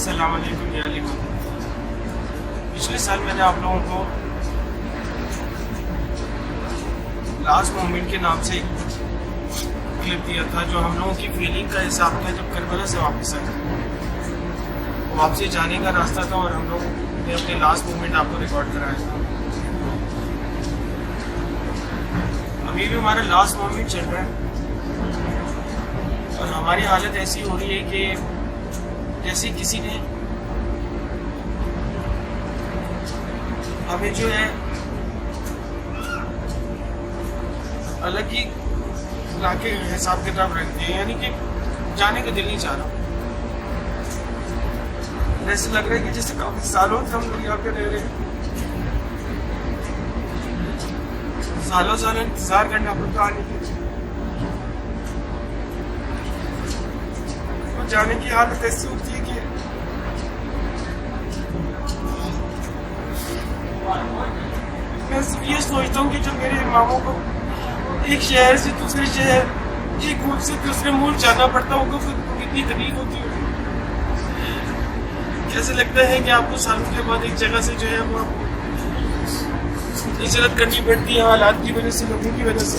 السلام علیکم یا علیکم. پچھلے سال میں نے آپ لوگوں کو لاسٹ مومنٹ کے نام سے ایک کلپ دیا تھا جو ہم لوگوں کی فیلنگ کا حساب تھا جب کربلا سے واپس آئے. واپسی جانے کا راستہ تھا اور ہم لوگ نے اپنے لاسٹ مومنٹ آپ کو ریکارڈ کرایا تھا. ابھی بھی ہمارا لاسٹ مومنٹ چل رہا ہے اور ہماری حالت ایسی ہو رہی ہے کہ جیسے کسی نے ہمیں جو ہے الگ ہی لا کے حساب کتاب رکھ دیا. یعنی کہ جانے کا دل نہیں چاہ رہا. ایسے لگ رہا ہے کہ جیسے کافی سالوں سے ہم لوگ یہاں پہ رہ رہے ہیں. سالوں سال انتظار کرنا پڑتا آنے کے لیے. جانے کی حالت ایسی ہوتی ہے کہ میں یہ سوچتا ہوں کہ جو میرے ماموں کو ایک شہر سے دوسرے شہر, ایک ملک سے دوسرے ملک جانا پڑتا ہوگا, کتنی تکلیف ہوتی ہوگی. کیسے لگتا ہے کہ آپ کو سالوں کے بعد ایک جگہ سے جو ہے وہ ہجرت کرنی پڑتی ہے حالات کی وجہ سے, لوگوں کی وجہ سے.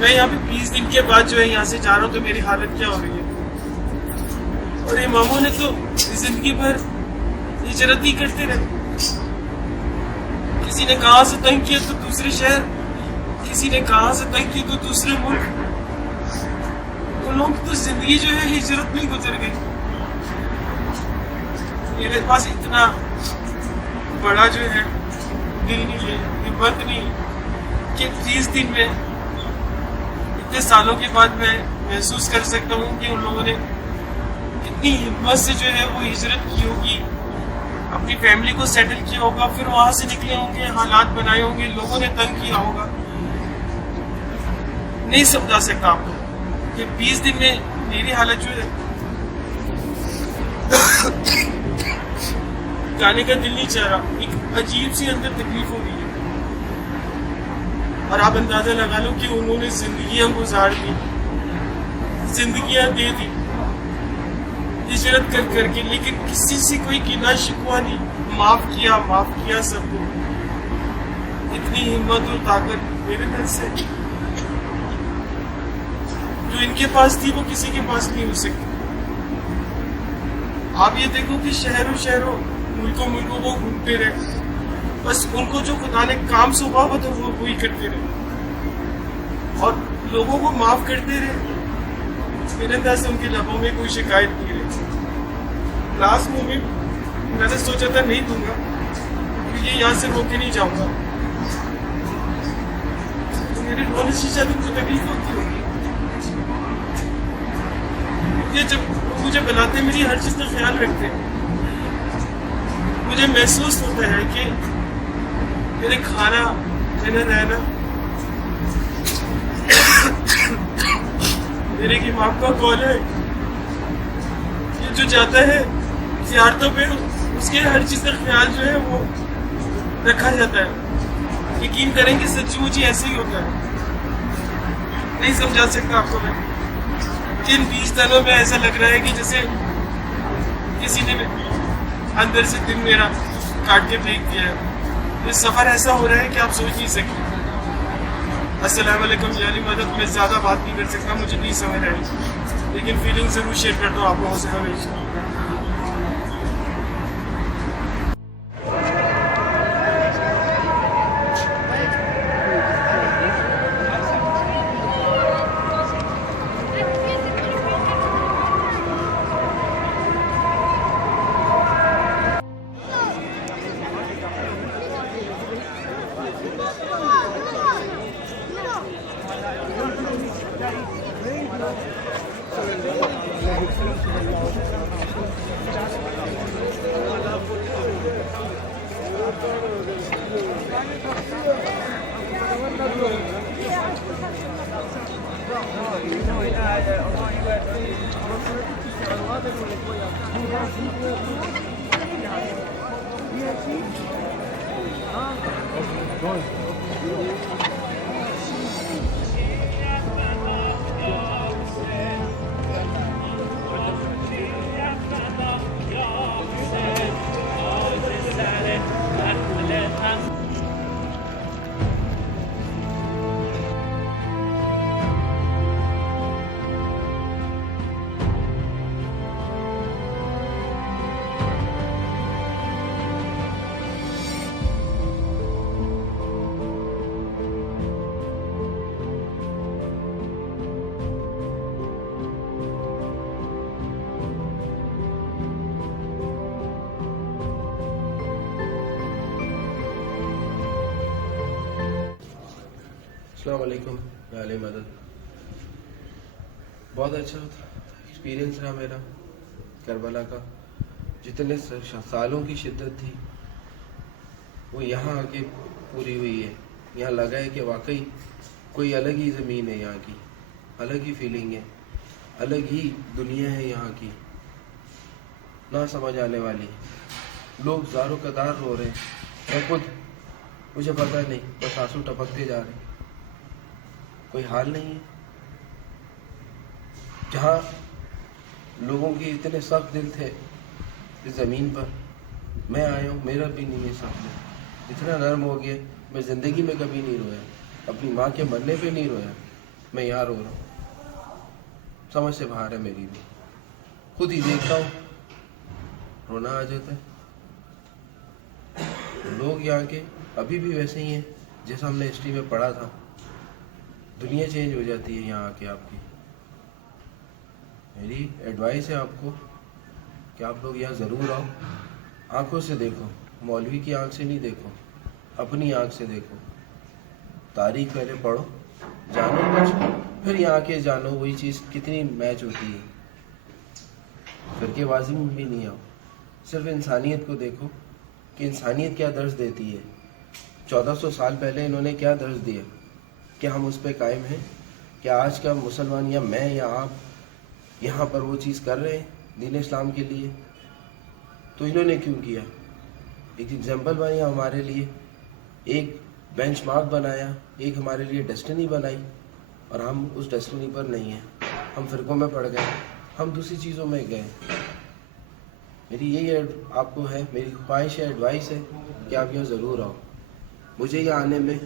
میں یہاں پہ 20 دن کے بعد جو ہے یہاں سے جا رہا ہوں تو میری حالت کیا ہو رہی ہے. اور یہ ماموں نے تو زندگی بھر ہجرت ہی کرتے رہے. کسی نے کہاں سے تنگ کیا تو دوسرے شہر, کسی نے کہاں سے تنگ کیا تو دوسرے ملک. ان لوگوں کی تو زندگی جو ہے ہجرت میں گزر گئی. میرے پاس اتنا بڑا جو ہے دل نہیں ہے, ہمت نہیں کہ 30 دن میں اتنے سالوں کے بعد میں محسوس کر سکتا ہوں کہ ان لوگوں نے کتنی ہمت سے جو ہے وہ ہجرت کی ہوگی, اپنی فیملی کو سیٹل کیا ہوگا, پھر وہاں سے نکلے ہوں گے, حالات بنائے ہوں گے, لوگوں نے تنگ کیا ہوگا. نہیں سمجھا سکتا آپ کو کہ 20 دن میں میری حالت جو ہے جانے کا دل نہیں چاہ رہا. ایک عجیب سی اندر تکلیف ہو رہی ہے. اور آپ اندازہ لگا لو کہ انہوں نے زندگیاں گزار دی, زندگیاں دے دی ہجرت کر کر کے, لیکن کسی سے کوئی گناہ شکوہ نہیں. معاف کیا سب کو. اتنی ہمت اور طاقت میرے دل سے جو ان کے پاس تھی وہ کسی کے پاس نہیں ہو سکتی. آپ یہ دیکھو کہ شہروں ملکوں وہ گھومتے رہے, بس ان کو جو خدا نے کام سونپا ہوا تھا وہ وہی کرتے رہے اور لوگوں کو معاف کرتے رہے. میرے انداز سے ان کے لبوں میں کوئی شکایت نہیں رہی. لاسٹ مومنٹ میں نے سوچا تھا نہیں دوں گا کیونکہ یہاں سے رو کے نہیں جاؤں گا. تو میرے رونے سے شاید ان کو تکلیف ہوتی ہوگی. یہ جب مجھے بلاتے میری ہر چیز کا خیال رکھتے, مجھے محسوس ہوتا ہے کہ میرے کھانا میرا رہنا میرے کی ماں کا کال ہے. یہ جو جاتا ہے زیارتوں پہ اس کے ہر چیز کا خیال جو ہے وہ رکھا جاتا ہے. یقین کریں کہ سچی مچی ایسے ہی ہوتا ہے. نہیں سمجھا سکتا آپ کو میں. ان 20 دنوں میں ایسا لگ رہا ہے کہ جیسے کسی نے اندر سے دن میرا کاٹ کے پھینک دیا ہے. یہ سفر ایسا ہو رہا ہے کہ آپ سوچ نہیں سکتے. السلام علیکم یعنی مدد میں زیادہ بات نہیں کر سکتا, مجھے نہیں سمجھ آئی, لیکن فیلنگ ضرور شیئر کرتا ہوں آپ لوگوں سے ہمیشہ. السلام علیکم، میں علی مدد. بہت اچھا ایکسپیرینس رہا میرا کربلا کا. جتنے سالوں کی شدت تھی وہ یہاں آ کے پوری ہوئی ہے. یہاں لگا ہے کہ واقعی کوئی الگ ہی زمین ہے، یہاں کی الگ ہی فیلنگ ہے، الگ ہی دنیا ہے یہاں کی، نہ سمجھ آنے والی. لوگ زار و قدار رو رہے ہیں، میں خود مجھے پتہ نہیں، بس آنسو ٹپکتے جا رہے ہیں. کوئی حال نہیں ہے. جہاں لوگوں کے اتنے سخت دل تھے اس زمین پر، میں آیا ہوں، میرا بھی نہیں ہے سخت دل. اتنا نرم ہو گیا. میں زندگی میں کبھی نہیں رویا، اپنی ماں کے مرنے پہ نہیں رویا، میں یہاں رو رہا ہوں. سمجھ سے باہر ہے میری بھی. خود ہی دیکھتا ہوں رونا آ جاتا ہے. لوگ یہاں کے ابھی بھی ویسے ہی ہیں جیسا ہم نے ہسٹری میں پڑھا تھا. دنیا چینج ہو جاتی ہے یہاں آ کے آپ کی. میری ایڈوائس ہے آپ کو کہ آپ لوگ یہاں ضرور آؤ. آنکھوں سے دیکھو، مولوی کی آنکھ سے نہیں دیکھو، اپنی آنکھ سے دیکھو. تاریخ پہلے پڑھو، جانو کچھ، پھر یہاں کے جانو وہی چیز کتنی میچ ہوتی ہے. فرقے بازی میں بھی نہیں آؤ، صرف انسانیت کو دیکھو کہ انسانیت کیا درس دیتی ہے. 1400 سال پہلے انہوں نے کیا درس دیا، کیا ہم اس پہ قائم ہیں؟ کیا آج کا مسلمان یا میں یا آپ یہاں پر وہ چیز کر رہے ہیں دین اسلام کے لیے؟ تو انہوں نے کیوں کیا؟ ایک ایگزامپل بنایا ہمارے لیے، ایک بینچ مارک بنایا، ایک ہمارے لیے ڈیسٹنی بنائی، اور ہم اس ڈیسٹنی پر نہیں ہیں. ہم فرقوں میں پڑ گئے، ہم دوسری چیزوں میں گئے. میری یہی آپ کو ہے، میری خواہش ہے، ایڈوائس ہے کہ آپ یہاں ضرور آؤ. مجھے یہاں آنے میں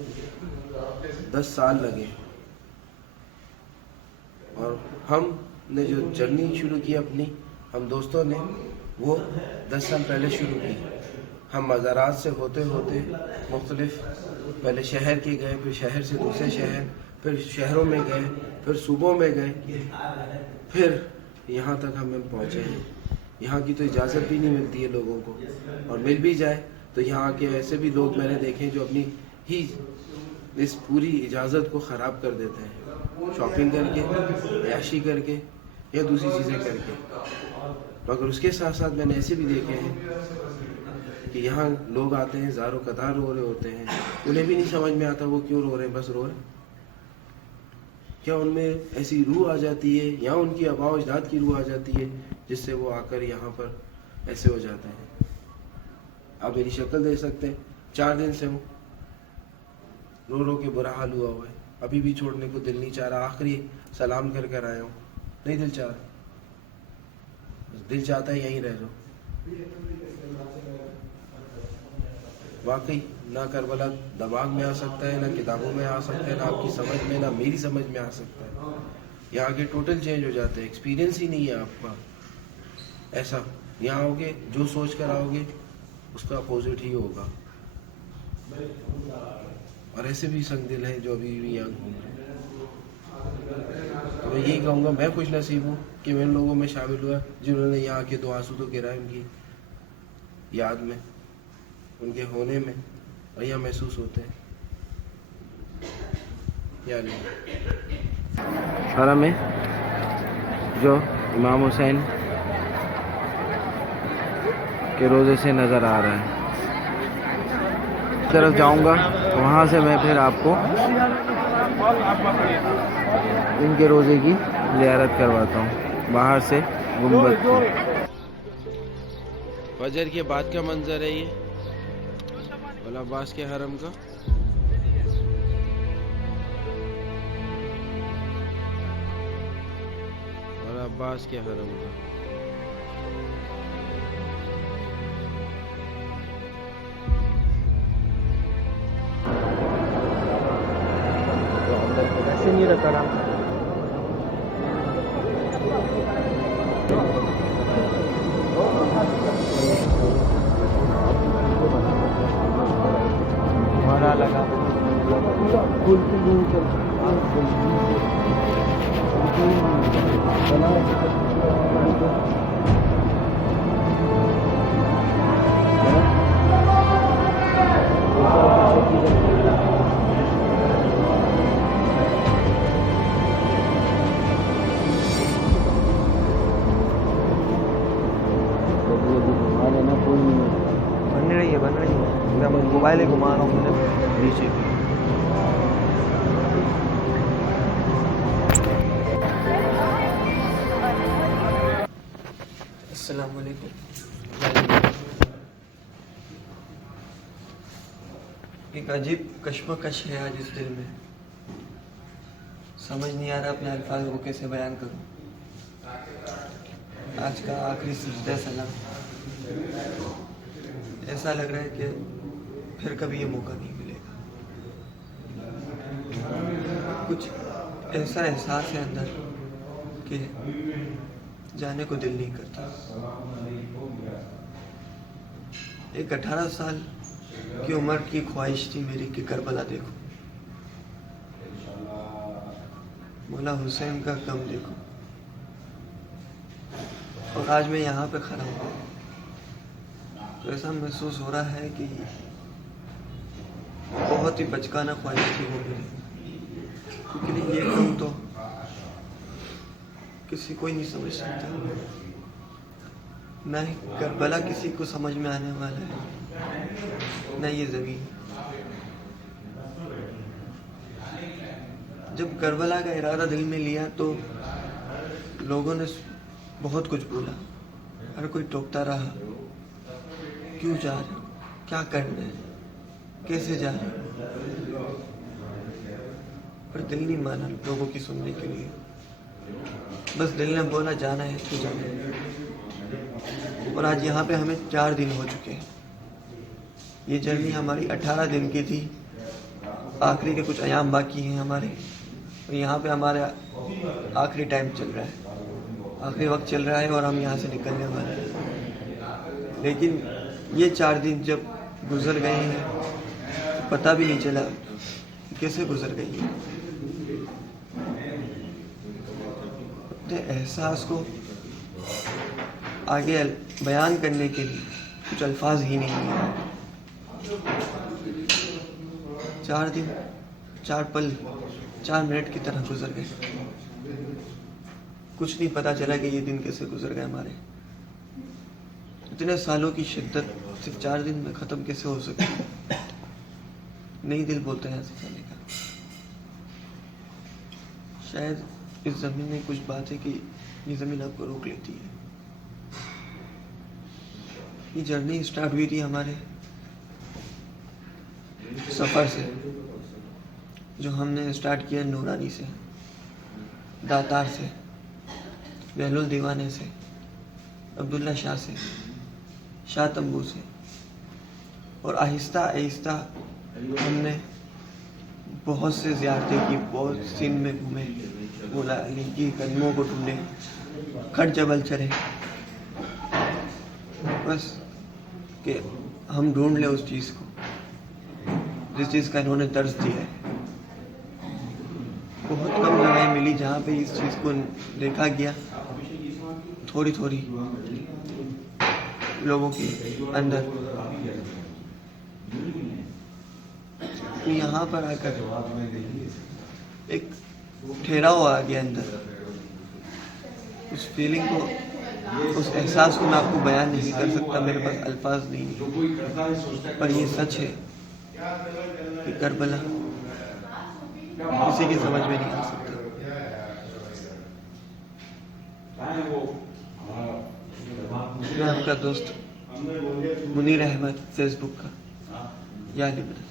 10 سال لگے، اور ہم نے جو جرنی شروع کی اپنی، ہم دوستوں نے وہ 10 سال پہلے شروع کی. ہم مزارات سے ہوتے ہوتے مختلف، پہلے شہر کے گئے، پھر شہر سے دوسرے شہر، پھر شہروں میں گئے، پھر صوبوں میں گئے، پھر یہاں تک ہمیں پہنچے ہیں. یہاں کی تو اجازت بھی نہیں ملتی ہے لوگوں کو، اور مل بھی جائے تو یہاں کے ایسے بھی لوگ میں نے دیکھے جو اپنی ہی اس پوری اجازت کو خراب کر دیتے ہیں، شاپنگ کر کے، عیاشی کر کے، یا دوسری چیزیں کر کے. مگر اس کے ساتھ ساتھ میں نے ایسے بھی دیکھے ہیں کہ یہاں لوگ آتے ہیں، زار و قطار رو رہے ہوتے ہیں، انہیں بھی نہیں سمجھ میں آتا وہ کیوں رو رہے ہیں، بس رو رہے ہیں. کیا ان میں ایسی روح آ جاتی ہے، یا ان کی آباء و اجداد کی روح آ جاتی ہے جس سے وہ آ کر یہاں پر ایسے ہو جاتے ہیں؟ آپ میری شکل دیکھ سکتے ہیں، 4 دن سے ہوں رو رو کے برا حال ہوا ہوا ہے. ابھی بھی چھوڑنے کو دل نہیں چاہ رہا. آخری سلام کر کر آیا ہوں، نہیں دل چاہ رہا. دل چاہتا ہے یہیں رہ جاؤ. واقعی نہ کربلا دماغ میں آ سکتا ہے، نہ کتابوں میں آ سکتا ہے، نہ آپ کی سمجھ میں، نہ میری سمجھ میں آ سکتا ہے. یہاں کے ٹوٹل چینج ہو جاتے ہیں. ایکسپیرینس ہی نہیں ہے آپ کا ایسا. یہاں آؤ گے، جو سوچ کر آؤ گے اس کا اپوزٹ ہی ہوگا. اور ایسے بھی سنگ دل ہیں جو ابھی بھی یہاں گھوم رہے ہیں. تو میں یہی کہوں گا، میں خوش نصیب ہوں کہ میں ان لوگوں میں شامل ہوا جنہوں نے یہاں کے 2 آنسو تو گرائے ان کی یاد میں، ان کے ہونے میں، اور یہاں محسوس ہوتے ہیں. حرم میں جو امام حسین کے روزے سے نظر آ رہا ہے، اس طرف جاؤں گا، وہاں سے میں پھر آپ کو ان کے روزے کی زیارت کرواتا ہوں باہر سے گنبد کی. فجر کے بعد کا منظر ہے یہ عباس کے حرم کا. عباس کے حرم کا ایسے نہیں رکھا رہا. ہمارا لگا موبائل ہی گھما رہا ہوں میں نے نیچے کی. السلام علیکم. ایک عجیب کشمکش ہے آج اس دل میں. سمجھ نہیں آ رہا اپنے الفاظ کو کیسے بیان کروں. آج کا آخری سجدہ سلام. ایسا لگ رہا ہے کہ پھر کبھی یہ موقع نہیں ملے گا. کچھ ایسا احساس ہے اندر کہ جانے کو دل نہیں کرتا. ایک 18 سال کی عمر کی خواہش تھی میری کہ کربلا دیکھوں, مولا حسین کا غم دیکھوں, اور آج میں یہاں پہ کھڑا ہوں تو ایسا محسوس ہو رہا ہے کہ بہت ہی بچکانہ خواہش تھی وہ میری, کیونکہ یہ غم تو کسی کوئی نہیں سمجھ سکتا. نہ ہی کربلا کسی کو سمجھ میں آنے والا ہے, نہ یہ زمین. جب کربلا کا ارادہ دل میں لیا تو لوگوں نے بہت کچھ بولا. ہر کوئی ٹوکتا رہا, کیوں جا رہے, کیا کرنا ہے, کیسے جا رہے. پر دل نہیں مانا لوگوں کی سننے کے لیے. بس دل نے بولا جانا ہے تو جانا ہے. اور آج یہاں پہ ہمیں 4 دن ہو چکے ہیں. یہ جرنی ہماری 18 دن کی تھی. آخری کے کچھ ایام باقی ہیں ہمارے, اور یہاں پہ ہمارا آخری ٹائم چل رہا ہے, آخری وقت چل رہا ہے اور ہم یہاں سے نکلنے والے ہیں. لیکن یہ 4 دن جب گزر گئے ہیں پتہ بھی نہیں چلا کیسے گزر گئی ہے. اپنے احساس کو آگے بیان کرنے کے لیے کچھ الفاظ ہی نہیں ہیں. 4 دن 4 پل 4 منٹ کی طرح گزر گئے. کچھ نہیں پتا چلا کہ یہ دن کیسے گزر گئے ہمارے. اتنے سالوں کی شدت صرف 4 دن میں ختم کیسے ہو سکتی. نہیں دل بولتا ہے ایسے جانے کا. شاید اس زمین میں کچھ بات ہے کہ یہ زمین آپ کو روک لیتی ہے. یہ جرنی سٹارٹ ہوئی تھی ہمارے سفر سے, جو ہم نے سٹارٹ کیا نورانی سے, داتار سے, بہلول دیوانے سے, عبداللہ شاہ سے, شاہ تمبو سے, اور آہستہ آہستہ ہم نے بہت سے زیارتیں کی, بہت سندھ میں گھومے, مولا علی کی قدموں کو ڈھونڈے, کھٹ جبل چڑھے, بس کہ ہم ڈھونڈ لیں اس چیز کو جس چیز کا انہوں نے درس دیا ہے. بہت کم جگہیں ملی جہاں پہ اس چیز کو دیکھا گیا. تھوڑی تھوڑی لوگوں کے اندر یہاں پر آ کر ایک ٹھہراؤ آ گیا اندر. اس فیلنگ کو, اس احساس کو میں آپ کو بیان نہیں کر سکتا, میرے پاس الفاظ نہیں. پر یہ سچ ہے کہ کربلا کسی کی سمجھ میں نہیں آ سکتا. میں آپ کا دوست منیر احمد, فیس بک کا. یا علی مدد.